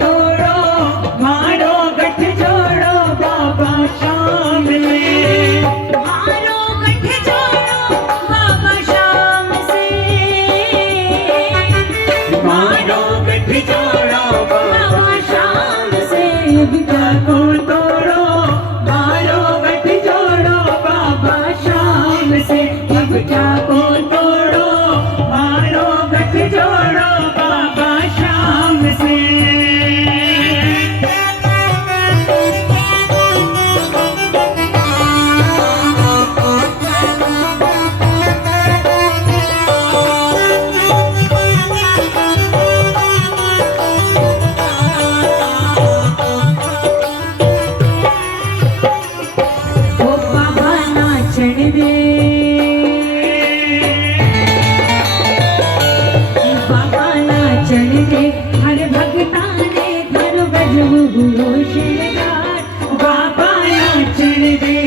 तोड़ो मारो गठ जोड़ो बाबा शाम से। मारो गठ जोड़ो बाबा शाम से। मारो गठ जोड़ो बाबा शाम से। विद्या को तोड़ो मारो गठ जोड़ो बाबा शाम से। विद्या को तोड़ो मारो गठ जोड़ो बाबा शाम से। ओ बाबा नाचण दे। बाबा नाचण दे हर भगता ने धर गजब हुओ श्रृंगार। बाबा नाचण दे